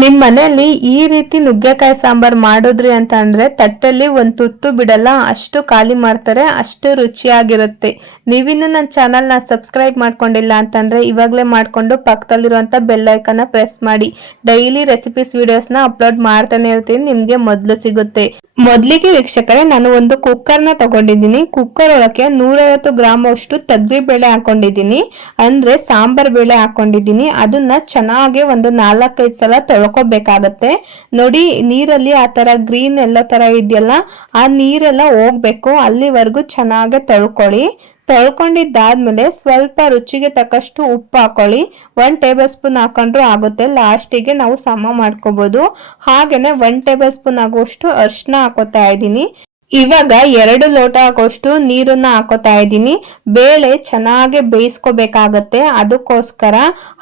ನಿಮ್ ಮನೆಯಲ್ಲಿ ಈ ರೀತಿ ನುಗ್ಗೆಕಾಯಿ ಸಾಂಬಾರ್ ಮಾಡಿದ್ರಿ ಅಂತ ಅಂದ್ರೆ ತಟ್ಟಲ್ಲಿ ಒಂದು ತುತ್ತು ಬಿಡಲ್ಲ, ಅಷ್ಟು ಖಾಲಿ ಮಾಡ್ತಾರೆ, ಅಷ್ಟು ರುಚಿಯಾಗಿರುತ್ತೆ. ನೀವಿನ್ನು ನನ್ನ ಚಾನಲ್ನ ಸಬ್ಸ್ಕ್ರೈಬ್ ಮಾಡ್ಕೊಂಡಿಲ್ಲ ಅಂತಂದ್ರೆ ಇವಾಗಲೇ ಮಾಡ್ಕೊಂಡು ಪಕ್ಕದಲ್ಲಿರುವಂತ ಬೆಲ್ ಐಕನ್ನ ಪ್ರೆಸ್ ಮಾಡಿ. ಡೈಲಿ ರೆಸಿಪೀಸ್ ವಿಡಿಯೋಸ್ನ ಅಪ್ಲೋಡ್ ಮಾಡ್ತಾನೆ ಇರ್ತೀನಿ, ನಿಮ್ಗೆ ಮೊದಲು ಸಿಗುತ್ತೆ. ಮೊದಲಿಗೆ ವೀಕ್ಷಕರೇ, ನಾನು ಒಂದು ಕುಕ್ಕರ್ನ ತಗೊಂಡಿದ್ದೀನಿ. ಕುಕ್ಕರ್ ಒಳಗೆ 150 ಗ್ರಾಮ್ ಅಷ್ಟು ತೊಗರಿ ಬೇಳೆ ಹಾಕೊಂಡಿದ್ದೀನಿ, ಅಂದ್ರೆ ಸಾಂಬಾರ್ ಬೇಳೆ ಹಾಕೊಂಡಿದ್ದೀನಿ. ಅದನ್ನ ಚೆನ್ನಾಗಿ ಒಂದು 4-5 ಸಲ ತೊಳ್ಕೊಬೇಕಾಗತ್ತೆ. ನೋಡಿ, ನೀರಲ್ಲಿ ಆ ತರ ಗ್ರೀನ್ ಎಲ್ಲ ತರ ಇದೆಯಲ್ಲ, ಆ ನೀರೆಲ್ಲ ಹೋಗ್ಬೇಕು, ಅಲ್ಲಿವರೆಗೂ ಚೆನ್ನಾಗಿ ತೊಳ್ಕೊಳ್ಳಿ. ತೊಳ್ಕೊಂಡಿದ್ದಾದ್ಮೇಲೆ ಸ್ವಲ್ಪ ರುಚಿಗೆ ತಕ್ಕಷ್ಟು ಉಪ್ಪು ಹಾಕೊಳ್ಳಿ. 1 ಟೇಬಲ್ ಸ್ಪೂನ್ ಹಾಕೊಂಡ್ರು ಆಗುತ್ತೆ, ಲಾಸ್ಟಿಗೆ ನಾವು ಸಮ ಮಾಡ್ಕೋಬಹುದು. ಹಾಗೇನೆ 1 ಟೇಬಲ್ ಸ್ಪೂನ್ ಆಗುವಷ್ಟು ಅರಿಶಿನ ಹಾಕೋತಾ ಇದ್ದೀನಿ. ಇವಾಗ 2 ಲೋಟ ಆಗೋಷ್ಟು ನೀರನ್ನ ಹಾಕೋತಾ ಇದ್ದೀನಿ. ಬೇಳೆ ಚೆನ್ನಾಗಿ ಬೇಯಿಸ್ಕೋಬೇಕಾಗತ್ತೆ, ಅದಕ್ಕೋಸ್ಕರ.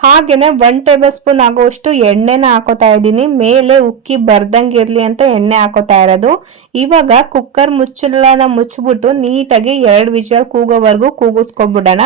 ಹಾಗೇನೆ 1 ಟೇಬಲ್ ಸ್ಪೂನ್ ಆಗೋಷ್ಟು ಎಣ್ಣೆನ ಹಾಕೋತಾ ಇದ್ದೀನಿ, ಮೇಲೆ ಉಕ್ಕಿ ಬರ್ದಂಗಿರ್ಲಿ ಅಂತ ಎಣ್ಣೆ ಹಾಕೋತಾ ಇರೋದು. ಇವಾಗ ಕುಕ್ಕರ್ ಮುಚ್ಚಳನ ಮುಚ್ಚಿಬಿಟ್ಟು ನೀಟಾಗಿ 2 ವಿಷಲ್ ಕೂಗೋವರೆಗೂ ಕೂಗಿಸ್ಕೊಬಿಡೋಣ.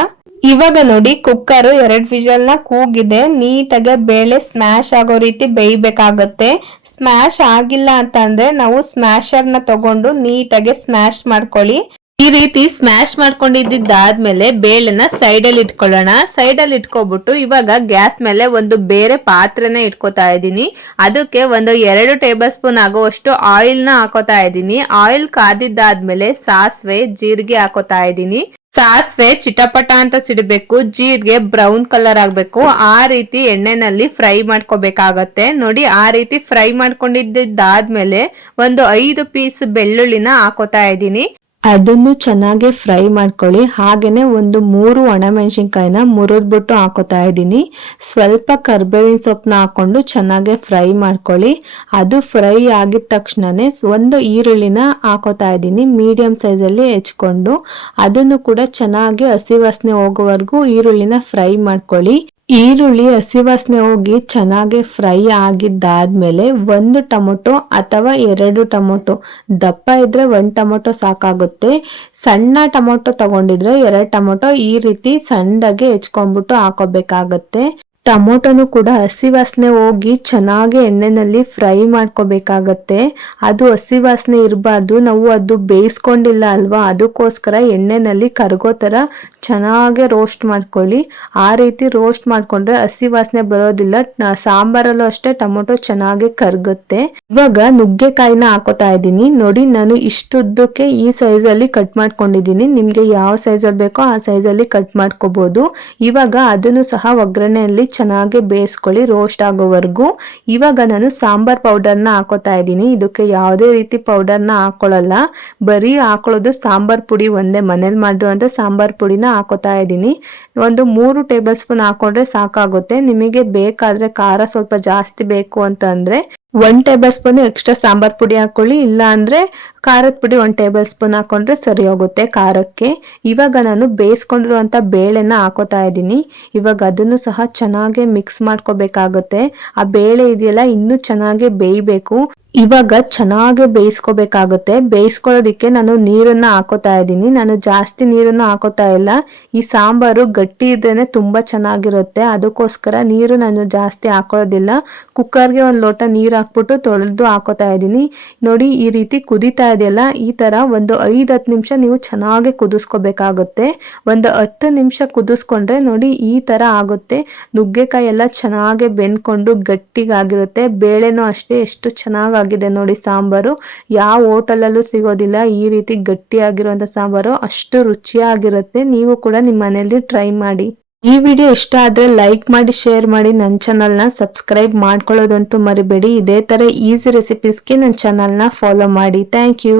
ಇವಾಗ ನೋಡಿ, ಕುಕ್ಕರ್ 2 ವಿಷಲ್ನ ಕೂಗಿದೆ. ನೀಟಾಗಿ ಬೇಳೆ ಸ್ಮ್ಯಾಶ್ ಆಗೋ ರೀತಿ ಬೇಯಬೇಕಾಗತ್ತೆ. ಸ್ಮ್ಯಾಶ್ ಆಗಿಲ್ಲ ಅಂತ ಅಂದ್ರೆ ನಾವು ಸ್ಮ್ಯಾಶರ್ನ ತಗೊಂಡು ನೀಟಾಗಿ ಸ್ಮ್ಯಾಶ್ ಮಾಡ್ಕೊಳ್ಳಿ. ಈ ರೀತಿ ಸ್ಮ್ಯಾಶ್ ಮಾಡ್ಕೊಂಡಿದ್ದಾದ್ಮೇಲೆ ಬೇಳೆನ ಸೈಡಲ್ಲಿ ಇಟ್ಕೊಳ್ಳೋಣ. ಸೈಡಲ್ಲಿ ಇಟ್ಕೊಬಿಟ್ಟು ಇವಾಗ ಗ್ಯಾಸ್ ಮೇಲೆ ಒಂದು ಬೇರೆ ಪಾತ್ರೆನ ಇಟ್ಕೋತಾ ಇದ್ದೀನಿ. ಅದಕ್ಕೆ ಒಂದು 2 ಟೇಬಲ್ ಸ್ಪೂನ್ ಆಗುವಷ್ಟು ಆಯಿಲ್ನ ಹಾಕೋತಾ ಇದ್ದೀನಿ. ಆಯಿಲ್ ಕಾದಿದ್ದಾದ್ಮೇಲೆ ಸಾಸಿವೆ, ಜೀರಿಗೆ ಹಾಕೋತಾ ಇದ್ದೀನಿ. ಸಾಸಿವೆ ಚಿಟಪಟ ಅಂತ ಸಿಡಬೇಕು, ಜೀರಿಗೆ ಬ್ರೌನ್ ಕಲರ್ ಆಗ್ಬೇಕು. ಆ ರೀತಿ ಎಣ್ಣೆನಲ್ಲಿ ಫ್ರೈ ಮಾಡ್ಕೋಬೇಕಾಗತ್ತೆ. ನೋಡಿ, ಆ ರೀತಿ ಫ್ರೈ ಮಾಡ್ಕೊಂಡಿದ್ದಾದ್ಮೇಲೆ ಒಂದು 5 ಪೀಸ್ ಬೆಳ್ಳುಳ್ಳಿನ ಹಾಕೋತಾ ಇದ್ದೀನಿ. ಅದನ್ನು ಚೆನ್ನಾಗಿ ಫ್ರೈ ಮಾಡ್ಕೊಳ್ಳಿ. ಹಾಗೇನೆ ಒಂದು 3 ಒಣಮೆಣಸಿನ್ಕಾಯಿನ ಮುರಿದ್ಬಿಟ್ಟು ಹಾಕೋತಾ ಇದ್ದೀನಿ. ಸ್ವಲ್ಪ ಕರ್ಬೇವಿನ ಸೊಪ್ಪನ್ನ ಹಾಕೊಂಡು ಚೆನ್ನಾಗಿ ಫ್ರೈ ಮಾಡ್ಕೊಳ್ಳಿ. ಅದು ಫ್ರೈ ಆಗಿದ ತಕ್ಷಣನೇ ಒಂದು ಈರುಳ್ಳಿನ ಹಾಕೋತಾ ಇದ್ದೀನಿ, ಮೀಡಿಯಂ ಸೈಜಲ್ಲಿ ಹೆಚ್ಕೊಂಡು. ಅದನ್ನು ಕೂಡ ಚೆನ್ನಾಗಿ ಹಸಿ ವಾಸನೆ ಹೋಗೋವರೆಗೂ ಈರುಳ್ಳಿನ ಫ್ರೈ ಮಾಡ್ಕೊಳ್ಳಿ. ಈರುಳ್ಳಿ ಹಸಿ ವಾಸನೆ ಹೋಗಿ ಚೆನ್ನಾಗಿ ಫ್ರೈ ಆಗಿದ್ದಾದ್ಮೇಲೆ 1 ಟೊಮೊಟೊ ಅಥವಾ 2 ಟೊಮೊಟೊ, ದಪ್ಪ ಇದ್ರೆ 1 ಟೊಮೊಟೊ ಸಾಕಾಗುತ್ತೆ. ಸಣ್ಣ ಟೊಮೊಟೊ ತಗೊಂಡಿದ್ರೆ 2 ಟೊಮೊಟೊ ಈ ರೀತಿ ಸಣ್ಣದಾಗಿ ಹೆಚ್ಕೊಂಡ್ಬಿಟ್ಟು ಹಾಕೋಬೇಕಾಗತ್ತೆ. ಟೊಮೊಟೊನು ಕೂಡ ಹಸಿ ವಾಸನೆ ಹೋಗಿ ಚೆನ್ನಾಗಿ ಎಣ್ಣೆನಲ್ಲಿ ಫ್ರೈ ಮಾಡ್ಕೋಬೇಕಾಗತ್ತೆ. ಅದು ಹಸಿ ವಾಸನೆ ಇರಬಾರ್ದು, ನಾವು ಅದು ಬೇಯಿಸ್ಕೊಂಡಿಲ್ಲ ಅಲ್ವಾ, ಅದಕ್ಕೋಸ್ಕರ ಎಣ್ಣೆನಲ್ಲಿ ಕರಗೋ ಥರ ಚೆನ್ನಾಗಿ ರೋಸ್ಟ್ ಮಾಡ್ಕೊಳ್ಳಿ. ಆ ರೀತಿ ರೋಸ್ಟ್ ಮಾಡ್ಕೊಂಡ್ರೆ ಹಸಿ ವಾಸನೆ ಬರೋದಿಲ್ಲ. ಸಾಂಬಾರಲ್ಲೂ ಅಷ್ಟೇ ಟೊಮೊಟೊ ಚೆನ್ನಾಗಿ ಕರಗುತ್ತೆ. ಇವಾಗ ನುಗ್ಗೆಕಾಯಿನ ಹಾಕೋತಾ ಇದ್ದೀನಿ. ನೋಡಿ, ನಾನು ಇಷ್ಟುದ್ದಕ್ಕೆ ಈ ಸೈಜಲ್ಲಿ ಕಟ್ ಮಾಡ್ಕೊಂಡಿದ್ದೀನಿ. ನಿಮ್ಗೆ ಯಾವ ಸೈಜಲ್ಲಿ ಬೇಕೋ ಆ ಸೈಜಲ್ಲಿ ಕಟ್ ಮಾಡ್ಕೋಬಹುದು. ಇವಾಗ ಅದನ್ನು ಸಹ ಒಗ್ಗರಣೆಯಲ್ಲಿ ಚೆನ್ನಾಗಿ ಬೇಯಿಸ್ಕೊಳ್ಳಿ, ರೋಸ್ಟ್ ಆಗೋವರೆಗೂ. ಇವಾಗ ನಾನು ಸಾಂಬಾರ್ ಪೌಡರ್ನ ಹಾಕೋತಾ ಇದ್ದೀನಿ. ಇದಕ್ಕೆ ಯಾವುದೇ ರೀತಿ ಪೌಡರ್ನ ಹಾಕೊಳ್ಳಲ್ಲ, ಬರೀ ಹಾಕೊಳ್ಳೋದು ಸಾಂಬಾರ್ ಪುಡಿ ಒಂದೇ, ಮನೇಲಿ ಮಾಡಿರುವಂತ ಸಾಂಬಾರ್ ಪುಡಿನ ಹಾಕೋತಾ ಇದ್ದೀನಿ. ಒಂದು 3 ಟೇಬಲ್ ಸ್ಪೂನ್ ಹಾಕೊಂಡ್ರೆ ಸಾಕಾಗುತ್ತೆ. ನಿಮಗೆ ಬೇಕಾದ್ರೆ ಖಾರ ಸ್ವಲ್ಪ ಜಾಸ್ತಿ ಬೇಕು ಅಂತ ಅಂದ್ರೆ 1 ಟೇಬಲ್ ಸ್ಪೂನ್ ಎಕ್ಸ್ಟ್ರಾ ಸಾಂಬಾರ್ ಪುಡಿ ಹಾಕೊಳ್ಳಿ, ಇಲ್ಲ ಅಂದ್ರೆ ಖಾರದ ಪುಡಿ 1 ಟೇಬಲ್ ಸ್ಪೂನ್ ಹಾಕೊಂಡ್ರೆ ಸರಿ ಹೋಗುತ್ತೆ ಖಾರಕ್ಕೆ. ಇವಾಗ ನಾನು ಬೇಯಿಸ್ಕೊಂಡಿರುವಂತ ಬೇಳೆನ ಹಾಕೋತಾ ಇದ್ದೀನಿ. ಇವಾಗ ಅದನ್ನು ಸಹ ಚೆನ್ನಾಗಿ ಮಿಕ್ಸ್ ಮಾಡ್ಕೋಬೇಕಾಗುತ್ತೆ. ಆ ಬೇಳೆ ಇದೆಯಲ್ಲ, ಇನ್ನೂ ಚೆನ್ನಾಗಿ ಬೇಯಬೇಕು. ಇವಾಗ ಚೆನ್ನಾಗಿ ಬೇಯಿಸ್ಕೋಬೇಕಾಗುತ್ತೆ. ಬೇಯಿಸ್ಕೊಳ್ಳೋದಿಕ್ಕೆ ನಾನು ನೀರನ್ನ ಹಾಕೋತಾ ಇದ್ದೀನಿ. ನಾನು ಜಾಸ್ತಿ ನೀರನ್ನ ಹಾಕೋತಾ ಇಲ್ಲ. ಈ ಸಾಂಬಾರು ಗಟ್ಟಿ ಇದ್ರೇನೆ ತುಂಬಾ ಚೆನ್ನಾಗಿರುತ್ತೆ, ಅದಕ್ಕೋಸ್ಕರ ನೀರು ನಾನು ಜಾಸ್ತಿ ಹಾಕೊಳ್ಳೋದಿಲ್ಲ. ಕುಕ್ಕರ್ಗೆ 1 ಲೋಟ ನೀರು ಹಾಕ್ಬಿಟ್ಟು ತೊಳೆದು ಹಾಕೋತಾ ಇದ್ದೀನಿ. ನೋಡಿ, ಈ ರೀತಿ ಕುದೀತಾ ಇದೆಯಲ್ಲ, ಈ ತರ ಒಂದು 5-10 ನಿಮಿಷ ನೀವು ಚೆನ್ನಾಗಿ ಕುದಿಸ್ಕೋಬೇಕಾಗುತ್ತೆ. ಒಂದು 10 ನಿಮಿಷ ಕುದಿಸ್ಕೊಂಡ್ರೆ ನೋಡಿ ಈ ತರ ಆಗುತ್ತೆ. ನುಗ್ಗೆಕಾಯಿ ಎಲ್ಲ ಚೆನ್ನಾಗಿ ಬೆಂದ್ಕೊಂಡು ಗಟ್ಟಿಗಾಗಿರುತ್ತೆ. ಬೇಳೆನೂ ಅಷ್ಟೇ ಎಷ್ಟು ಚೆನ್ನಾಗಿ ಆಗಿದೆ ನೋಡಿ ಸಾಂಬಾರು. ಯಾವ ಹೋಟೆಲಲ್ಲೂ ಸಿಗೋದಿಲ್ಲ ಈ ರೀತಿ ಗಟ್ಟಿಯಾಗಿರುವಂತ ಸಾಂಬಾರು, ಅಷ್ಟು ರುಚಿಯಾಗಿರುತ್ತೆ. ನೀವು ಕೂಡ ನಿಮ್ಮ ಮನೆಯಲ್ಲಿ ಟ್ರೈ ಮಾಡಿ. ಈ ವಿಡಿಯೋ ಇಷ್ಟ ಆದ್ರೆ ಲೈಕ್ ಮಾಡಿ, ಶೇರ್ ಮಾಡಿ, ನನ್ನ ಚಾನಲ್ನ ಸಬ್ಸ್ಕ್ರೈಬ್ ಮಾಡ್ಕೊಳ್ಳೋದಂತೂ ಮರಿಬೇಡಿ. ಇದೇ ತರ ಈಸಿ ರೆಸಿಪೀಸ್ಗೆ ನನ್ನ ಚಾನಲ್ನ ಫಾಲೋ ಮಾಡಿ. Thank you.